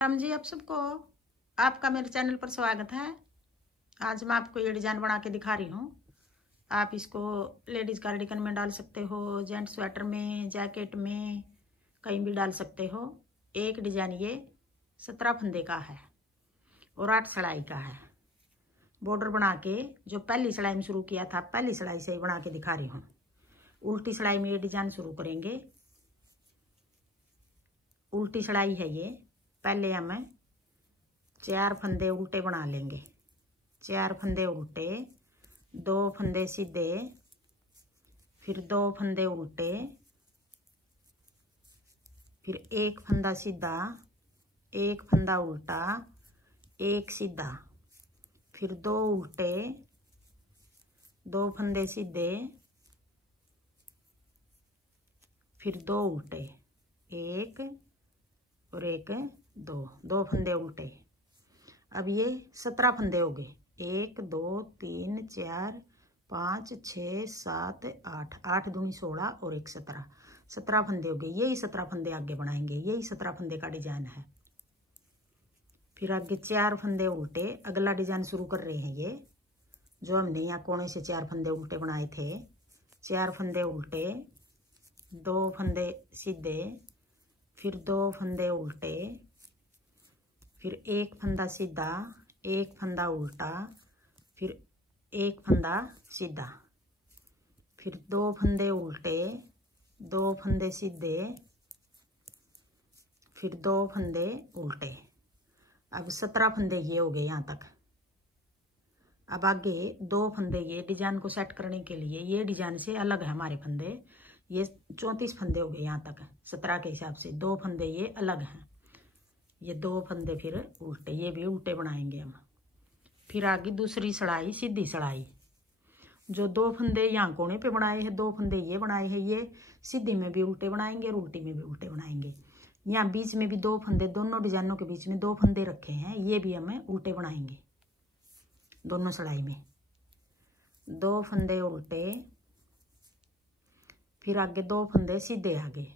राम जी, आप सबको आपका मेरे चैनल पर स्वागत है। आज मैं आपको ये डिजाइन बना के दिखा रही हूँ। आप इसको लेडीज कार्डिगन में डाल सकते हो, जेंट्स स्वेटर में, जैकेट में, कहीं भी डाल सकते हो। एक डिजाइन ये 17 फंदे का है और 8 सिलाई का है। बॉर्डर बना के जो पहली सिलाई में शुरू किया था, पहली सिलाई से ही बना के दिखा रही हूँ। उल्टी सिलाई में ये डिजाइन शुरू करेंगे। उल्टी सिलाई है ये। पहले हमें 4 फंदे उल्टे बना लेंगे। 4 फंदे उल्टे, 2 फंदे सीधे, फिर 2 फंदे उल्टे, फिर 1 फंदा सीधा, 1 फंदा उल्टा, 1 सीधा, फिर 2 उल्टे, 2 फंदे सीधे, फिर 2 उल्टे, 1 और 1 2 फंदे उल्टे। अब ये 17 फंदे हो गए। 1 2 3 4 5 6 7 8, 8 दूनी 16 और 1 17, 17 फंदे हो गए। यही 17 फंदे आगे बनाएंगे। यही 17 फंदे का डिजाइन है। फिर आगे 4 फंदे उल्टे, अगला डिजाइन शुरू कर रहे हैं। ये जो हमने यहाँ कोने से 4 फंदे उल्टे बनाए थे, 4 फंदे उल्टे, 2 फंदे सीधे, फिर 2 फंदे उल्टे, फिर 1 फंदा सीधा, 1 फंदा उल्टा, फिर 1 फंदा सीधा, फिर 2 फंदे उल्टे, 2 फंदे सीधे, फिर 2 फंदे उल्टे। अब 17 फंदे ये हो गए यहाँ तक। अब आगे 2 फंदे ये डिजाइन को सेट करने के लिए, ये डिजाइन से अलग है हमारे फंदे। ये 34 फंदे हो गए यहाँ तक 17 के हिसाब से। 2 फंदे ये अलग हैं। ये 2 फंदे फिर उल्टे, ये भी उल्टे बनाएंगे हम। फिर आगे दूसरी सिलाई, सीधी सिलाई। जो 2 फंदे यहाँ कोने पे बनाए हैं, 2 फंदे ये बनाए हैं, ये सीधी में भी उल्टे बनाएंगे और उल्टी में भी उल्टे बनाएंगे। यहाँ बीच में भी 2 फंदे, दोनों डिजाइनों के बीच में 2 फंदे रखे हैं, ये भी हमें उल्टे बनाएंगे। दोनों सिलाई में 2 फंदे उल्टे, फिर आगे 2 फंदे सीधे आगे।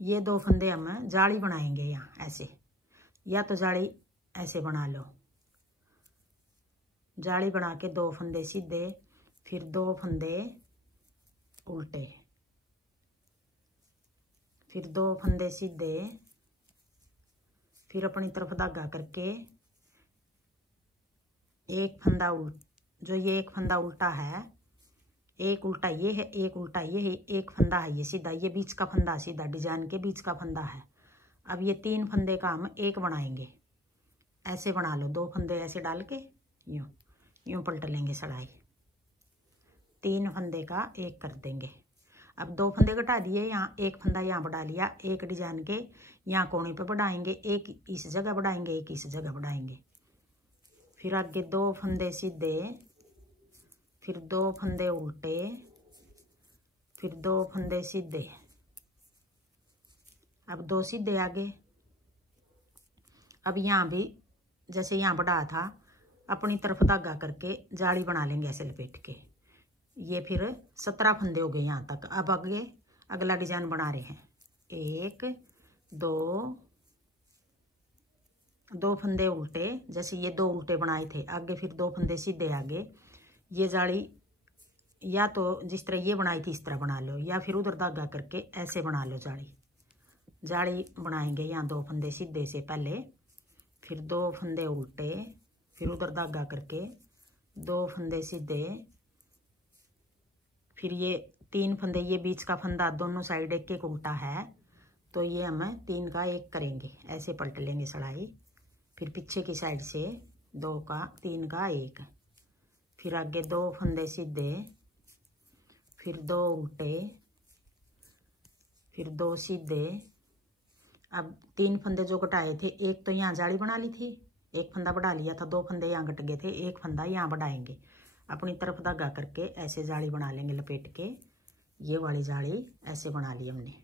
ये 2 फंदे हम जाली बनाएंगे यहाँ ऐसे, या तो जाली ऐसे बना लो। जाली बना के 2 फंदे सीधे, फिर 2 फंदे उल्टे, फिर 2 फंदे सीधे, फिर अपनी तरफ धागा करके 1 फंदा जो ये 1 फंदा उल्टा है, 1 उल्टा ये है, 1 उल्टा ये है, 1 फंदा है ये सीधा, ये बीच का फंदा सीधा, डिजाइन के बीच का फंदा है। अब ये 3 फंदे का हम 1 बनाएंगे। ऐसे बना लो, 2 फंदे ऐसे डाल के यूं यूं पलट लेंगे सिलाई। 3 फंदे का 1 कर देंगे। अब 2 फंदे घटा दिए, यहाँ 1 फंदा यहाँ बढ़ा लिया। एक डिजाइन के यहाँ कोने पे बढ़ाएंगे, 1 इस जगह बढ़ाएंगे, 1 इस जगह बढ़ाएंगे। फिर आगे 2 फंदे सीधे, फिर 2 फंदे उल्टे, फिर 2 फंदे सीधे। अब 2 सीधे आगे। अब यहाँ भी जैसे यहाँ बढ़ा था, अपनी तरफ धागा करके जाली बना लेंगे ऐसे लपेट के। ये फिर 17 फंदे हो गए यहाँ तक। अब आगे अगला डिजाइन बना रहे हैं। 1 2 फंदे उल्टे, जैसे ये 2 उल्टे बनाए थे, आगे फिर 2 फंदे सीधे आगे। ये जाली या तो जिस तरह ये बनाई थी इस तरह बना लो, या फिर उधर धागा करके ऐसे बना लो। जाली बनाएंगे यहाँ 2 फंदे सीधे से पहले, फिर 2 फंदे उल्टे, फिर उधर धागा करके 2 फंदे सीधे, फिर ये 3 फंदे, ये बीच का फंदा दोनों साइड 1 उल्टा है, तो ये हम 3 का 1 करेंगे। ऐसे पलट लेंगे सिलाई। फिर पीछे की साइड से 3 का 1, फिर आगे 2 फंदे सीधे, फिर 2 उल्टे, फिर 2 सीधे। अब 3 फंदे जो घटाए थे, 1 तो यहाँ जाली बना ली थी, 1 फंदा बढ़ा लिया था, 2 फंदे यहाँ घट गए थे, 1 फंदा यहाँ बढ़ाएंगे। अपनी तरफ धागा करके ऐसे जाली बना लेंगे लपेट के। ये वाली जाली ऐसे बना ली हमने।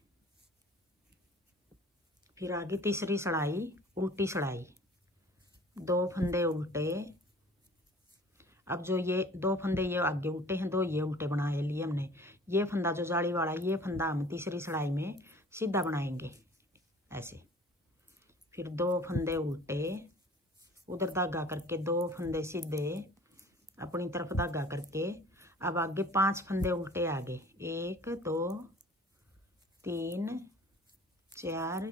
फिर आगे तीसरी सिलाई, उल्टी सिलाई। 2 फंदे उल्टे। अब जो ये 2 फंदे ये आगे उल्टे हैं, 2 ये उल्टे बनाए लिए हमने। ये फंदा जो जाली वाला, ये फंदा हम तीसरी सिलाई में सीधा बनाएंगे ऐसे। फिर 2 फंदे उल्टे, उधर धागा करके 2 फंदे सीधे, अपनी तरफ धागा करके अब आगे 5 फंदे उल्टे आगे, 1 2 3 4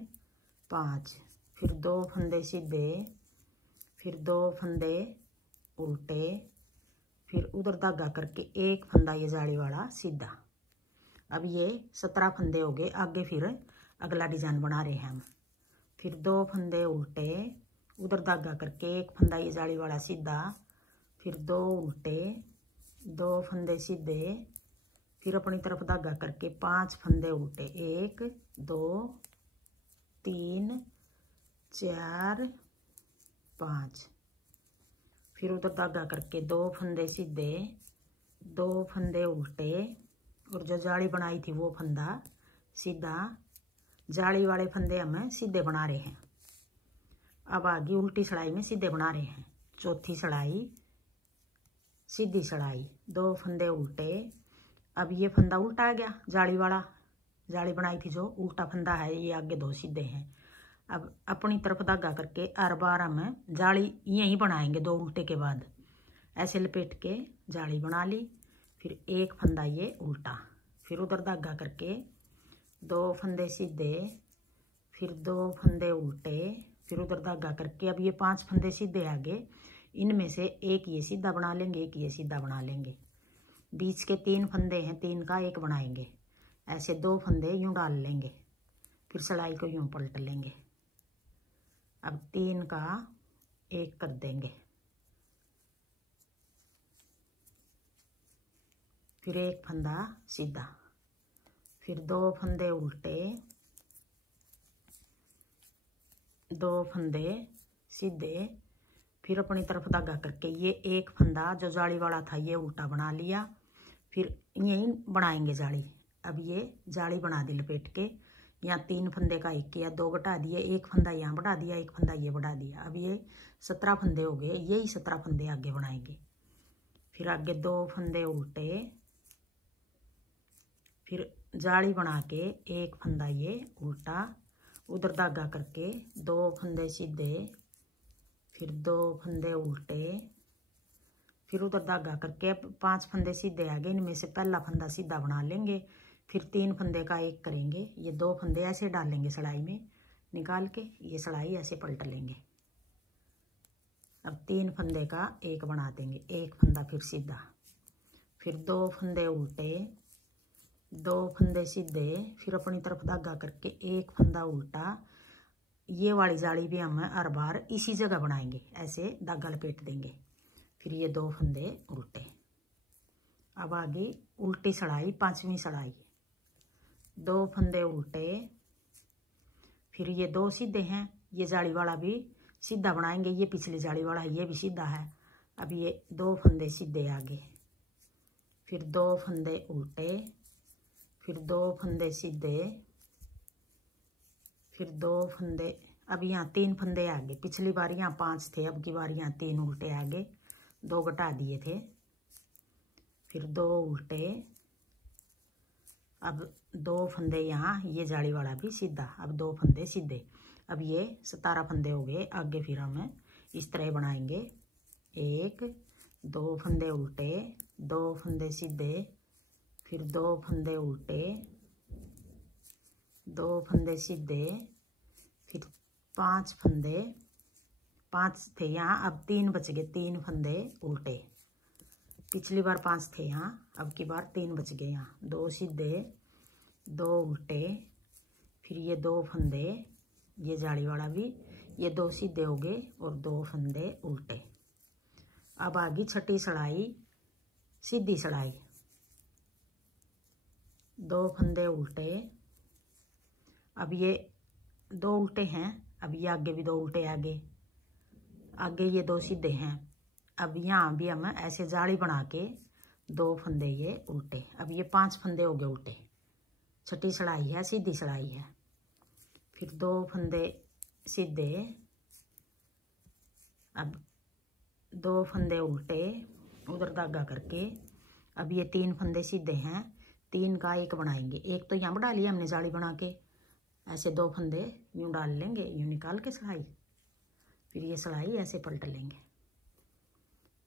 5, फिर 2 फंदे सीधे, फिर 2 फंदे उल्टे, फिर उधर धागा करके 1 फंदा ये जाली वाला सीधा। अब ये 17 फंदे हो गए। आगे फिर अगला डिजाइन बना रहे हैं हम। फिर 2 फंदे उल्टे, उधर धागा करके 1 फंदा ये जाली वाला सीधा, फिर 2 उल्टे, 2 फंदे सीधे, फिर अपनी तरफ धागा करके 5 फंदे उल्टे, 1 2 3 4 5, फिर उधर धागा करके 2 फंदे सीधे, 2 फंदे उल्टे, और जो जाली बनाई थी वो फंदा सीधा। जाली वाले फंदे हम सीधे बना रहे हैं। अब आगे उल्टी सड़ाई में सीधे बना रहे हैं। चौथी सड़ाई सीधी सड़ाई, 2 फंदे उल्टे। अब ये फंदा उल्टा आ गया, जाली वाला, जाली बनाई थी जो उल्टा फंदा है, ये आगे 2 सीधे हैं। अब अपनी तरफ धागा करके हर बार हम जाली यहीं बनाएंगे 2 उल्टे के बाद। ऐसे लपेट के जाली बना ली, फिर 1 फंदा ये उल्टा, फिर उधर धागा करके 2 फंदे सीधे, फिर 2 फंदे उल्टे, फिर उधर धागा करके अब ये 5 फंदे सीधे आगे, इनमें से एक ये सीधा बना लेंगे, एक ये सीधा बना लेंगे। बीच के 3 फंदे हैं, 3 का 1 बनाएंगे। ऐसे 2 फंदे यूं डाल लेंगे, फिर सलाई को यूं पलट लेंगे। अब 3 का 1 कर देंगे, फिर 1 फंदा सीधा, फिर 2 फंदे उल्टे, 2 फंदे सीधे, फिर अपनी तरफ धागा करके ये 1 फंदा जो जाली वाला था ये उल्टा बना लिया, फिर यहीं बनाएंगे जाली। अब ये जाली बना दी लपेट के, यहाँ 3 फंदे का 1 किया, 2 घटा दिए, 1 फंदा यहाँ बढ़ा दिया, 1 फंदा ये बढ़ा दिया। अब ये 17 फंदे हो गए, यही 17 फंदे आगे बनाएंगे। फिर आगे 2 फंदे उल्टे, फिर जाली बना के 1 फंदा ये उल्टा, उधर धागा करके 2 फंदे सीधे, फिर 2 फंदे उल्टे, फिर उधर धागा करके 5 फंदे सीधे आगे, इनमें से पहला फंदा सीधा बना लेंगे, फिर 3 फंदे का 1 करेंगे, ये 2 फंदे ऐसे डालेंगे सलाई में निकाल के, ये सलाई ऐसे पलट लेंगे। अब 3 फंदे का 1 बना देंगे, 1 फंदा फिर सीधा, फिर 2 फंदे उल्टे, 2 फंदे सीधे, फिर अपनी तरफ धागा करके 1 फंदा उल्टा। ये वाली जाली भी हम हर बार इसी जगह बनाएंगे, ऐसे धागा लपेट देंगे, फिर ये 2 फंदे उल्टे। अब आगे उल्टी सड़ाई, 5वीं सड़ाई, 2 फंदे उल्टे, फिर ये 2 सीधे हैं, ये जाली वाला भी सीधा बनाएंगे, ये पिछली जाली वाला है, ये भी सीधा है। अब ये 2 फंदे सीधे आगे, फिर 2 फंदे उल्टे, फिर 2 फंदे सीधे, फिर 2 फंदे। अब यहाँ 3 फंदे आगे, पिछली बार यहाँ 5 थे, अब की बार यहाँ 3 उल्टे आगे, 2 घटा दिए थे, फिर 2 उल्टे। अब 2 फंदे यहाँ, ये जाली वाला भी सीधा, अब 2 फंदे सीधे। अब ये 17 फंदे हो गए। आगे फिर हम इस तरह बनाएंगे, 1 2 फंदे उल्टे, 2 फंदे सीधे, फिर 2 फंदे उल्टे, 2 फंदे सीधे, फिर 5 फंदे, 5 थे यहाँ, अब 3 बच गए, 3 फंदे उल्टे। पिछली बार 5 थे यहाँ, अब की बार 3 बच गए यहाँ, 2 सीधे, 2 उल्टे, फिर ये 2 फंदे, ये जाली वाला भी, ये 2 सीधे हो गए और 2 फंदे उल्टे। अब आगे छठी सड़ाई, सीधी सड़ाई, 2 फंदे उल्टे। अब ये 2 उल्टे हैं, अब ये आगे भी 2 उल्टे आगे, आगे ये 2 सीधे हैं। अब यहाँ भी हम ऐसे जाली बना के 2 फंदे ये उल्टे। अब ये 5 फंदे हो गए उल्टे। छठी सड़ाई है, सीधी सड़ाई है। फिर 2 फंदे सीधे, अब 2 फंदे उल्टे, उधर धागा करके। अब ये 3 फंदे सीधे हैं, 3 का 1 बनाएंगे। 1 तो यहाँ बढ़ा लिया हमने जाली बना के, ऐसे 2 फंदे यूँ डाल लेंगे, यूँ निकाल के सिलाई, फिर ये सिलाई ऐसे पलट लेंगे।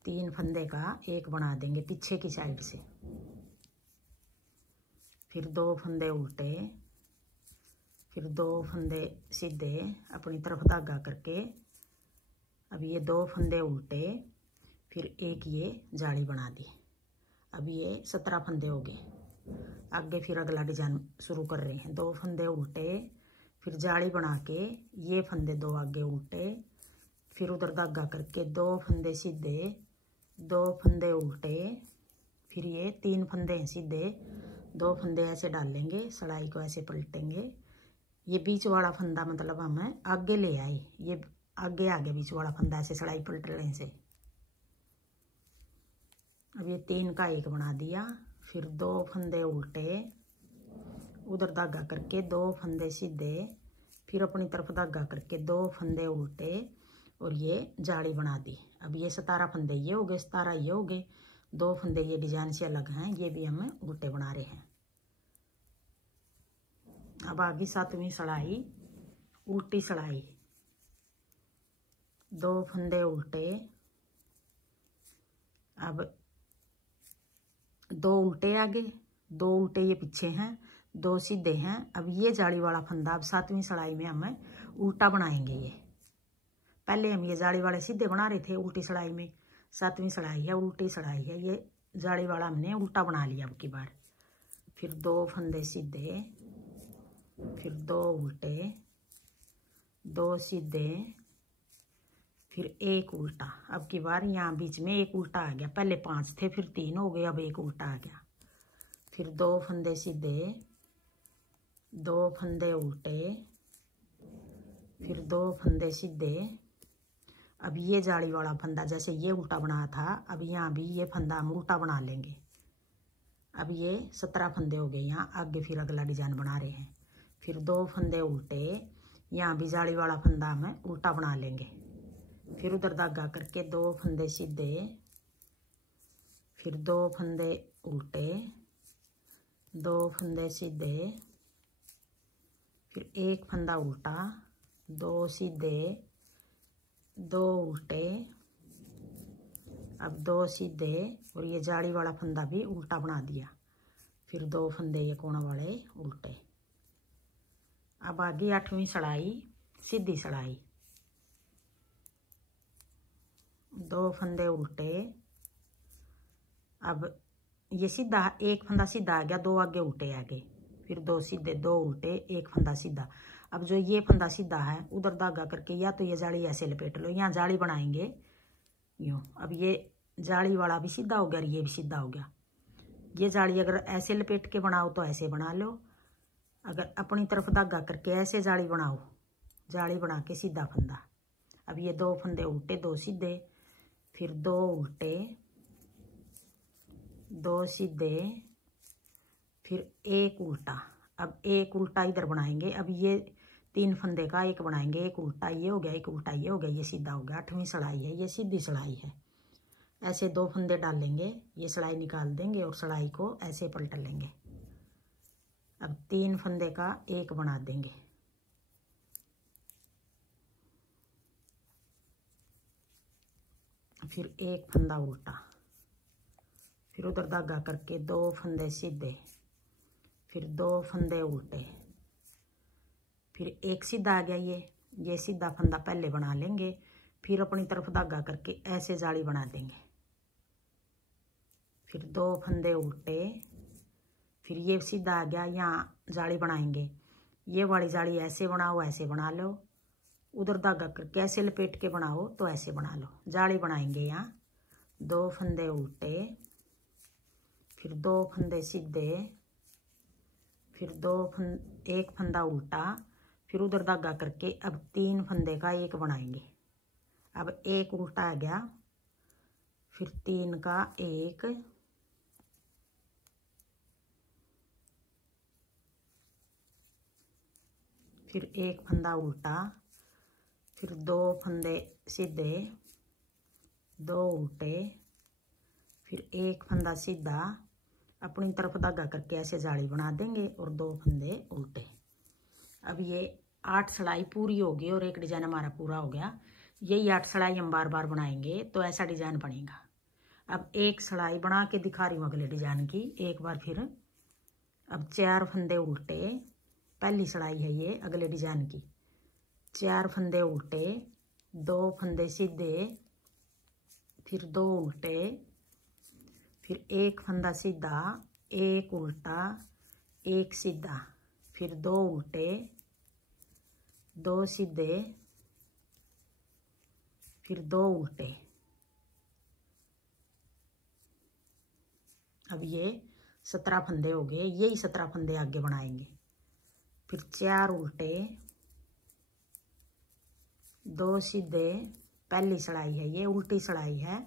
3 फंदे का एक बना देंगे पीछे की साइड से, फिर 2 फंदे उल्टे, फिर 2 फंदे सीधे अपनी तरफ धागा करके, अब ये 2 फंदे उल्टे, फिर एक ये जाली बना दी। अब ये 17 फंदे हो गए। आगे फिर अगला डिजाइन शुरू कर रहे हैं। 2 फंदे उल्टे, फिर जाली बना के ये फंदे 2 आगे उल्टे, फिर उधर धागा करके 2 फंदे सीधे, 2 फंदे उल्टे, फिर ये 3 फंदे हैं सीधे, 2 फंदे ऐसे डालेंगे, सिलाई को ऐसे पलटेंगे। ये बीच वाला फंदा मतलब हमें आगे ले आए, ये आगे आगे बीच वाला फंदा ऐसे सिलाई पलटने से। अब ये 3 का एक बना दिया, फिर 2 फंदे उल्टे, उधर धागा करके 2 फंदे सीधे, फिर अपनी तरफ धागा करके 2 फंदे उल्टे और ये जाली बना दी। अब ये 17 फंदे ये हो गए, 17 ये हो गए। 2 फंदे ये डिजाइन से अलग हैं, ये भी हम उल्टे बना रहे हैं। अब आगे 7वीं सिलाई, उल्टी सिलाई। 2 फंदे उल्टे, अब 2 उल्टे आगे, 2 उल्टे ये पीछे हैं, 2 सीधे हैं। अब ये जाली वाला फंदा अब 7वीं सिलाई में हमें उल्टा बनाएंगे। ये पहले हम ये जाली वाले सीधे बना रहे थे उल्टी सिलाई में, 7वीं सिलाई है उल्टी सिलाई है, ये जाली वाला हमने उल्टा बना लिया अब की बार। फिर 2 फंदे सीधे, फिर 2 उल्टे, 2 सीधे, फिर 1 उल्टा। अब की बार यहाँ बीच में 1 उल्टा आ गया, पहले 5 थे फिर 3 हो गए, अब 1 उल्टा आ गया। फिर 2 फंदे सीधे, 2 फंदे उल्टे, फिर 2 फंदे सीधे। अब ये जाली वाला फंदा जैसे ये उल्टा बना था, अब यहाँ भी ये फंदा हम उल्टा बना लेंगे। अब ये 17 फंदे हो गए। यहाँ आगे फिर अगला डिजाइन बना रहे हैं। फिर 2 फंदे उल्टे, यहाँ भी जाली वाला फंदा हमें उल्टा बना लेंगे। फिर उधर धागा करके 2 फंदे सीधे, फिर 2 फंदे उल्टे, 2 फंदे सीधे, फिर 1 फंदा उल्टा, 2 सीधे, 2 उल्टे, अब 2 सीधे और ये जाली वाला फंदा भी उल्टा बना दिया। फिर 2 फंदे ये कोण वाले उल्टे। अब आगे 8वीं सिलाई, सीधी सिलाई। 2 फंदे उल्टे, अब ये सीधा 1 फंदा सीधा आ गया, 2 आगे उल्टे आ गए, फिर 2 सीधे, 2 उल्टे, 1 फंदा सीधा। अब जो ये फंदा सीधा है उधर धागा करके या तो ये जाली ऐसे लपेट लो, यहाँ जाली बनाएंगे यूँ। अब ये जाली वाला भी सीधा हो गया और ये भी सीधा हो गया। ये जाली अगर ऐसे लपेट के बनाओ तो ऐसे बना लो, अगर अपनी तरफ धागा करके ऐसे जाली बनाओ, जाली बना के सीधा फंदा। अब ये 2 फंदे उल्टे, 2 सीधे, फिर 2 उल्टे, 2 सीधे, फिर 1 उल्टा। अब 1 उल्टा इधर बनाएंगे। अब ये 3 फंदे का एक बनाएंगे, 1 उल्टा ये हो गया, 1 उल्टा ये हो गया, ये सीधा हो गया। 8वीं सिलाई है, ये सीधी सिलाई है। ऐसे 2 फंदे डालेंगे, ये सिलाई निकाल देंगे और सिलाई को ऐसे पलट लेंगे। अब 3 फंदे का एक बना देंगे, फिर 1 फंदा उल्टा, फिर उधर धागा करके 2 फंदे सीधे, फिर 2 फंदे उल्टे, फिर 1 सीधा आ गया। ये सीधा फंदा पहले बना लेंगे, फिर अपनी तरफ धागा करके ऐसे जाली बना देंगे। फिर 2 फंदे उल्टे, फिर ये सीधा आ गया, यहाँ जाली बनाएंगे। ये वाली जाली ऐसे बनाओ, ऐसे बना लो, उधर धागा करके ऐसे लपेट के बनाओ तो ऐसे बना लो। जाली बनाएंगे यहाँ 2 फंदे उल्टे, फिर 2 फंदे सीधे, फिर 1 फंदा उल्टा, फिर उधर धागा करके अब 3 फंदे का एक बनाएंगे। अब 1 उल्टा आ गया, फिर 3 का एक, फिर 1 फंदा उल्टा, फिर 2 फंदे सीधे, 2 उल्टे, फिर 1 फंदा सीधा, अपनी तरफ धागा करके ऐसे जाली बना देंगे और 2 फंदे उल्टे। अब ये 8 सिलाई पूरी होगी और एक डिजाइन हमारा पूरा हो गया। यही 8 सिलाई हम बार बार बनाएंगे तो ऐसा डिजाइन बनेगा। अब एक सिलाई बना के दिखा रही हूँ अगले डिजाइन की एक बार फिर। अब 4 फंदे उल्टे, पहली सिलाई है ये अगले डिजाइन की। 4 फंदे उल्टे, 2 फंदे सीधे, फिर 2 उल्टे, फिर 1 फंदा सीधा, 1 उल्टा, 1 सीधा, फिर 2 उल्टे, 2 सीधे, फिर 2 उल्टे। अब ये 17 फंदे हो गए। यही 17 फंदे आगे बनाएंगे। फिर 4 उल्टे, 2 सीधे, पहली सिलाई है ये, उल्टी सिलाई है।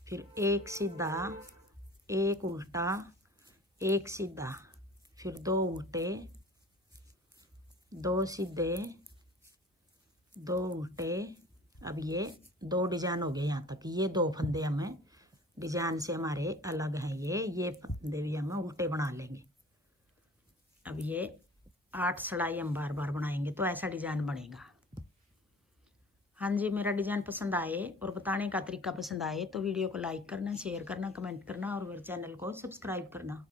फिर 1 सीधा, 1 उल्टा, 1 सीधा, फिर 2 उल्टे, 2 सीधे, 2 उल्टे। अब ये 2 डिजाइन हो गए यहाँ तक। ये 2 फंदे हमें डिजाइन से हमारे अलग हैं। ये फंदे भी हमें उल्टे बना लेंगे। अब ये 8 सिलाई हम बार बार बनाएंगे तो ऐसा डिजाइन बनेगा। हाँ जी, मेरा डिजाइन पसंद आए और बताने का तरीका पसंद आए तो वीडियो को लाइक करना, शेयर करना, कमेंट करना और मेरे चैनल को सब्सक्राइब करना।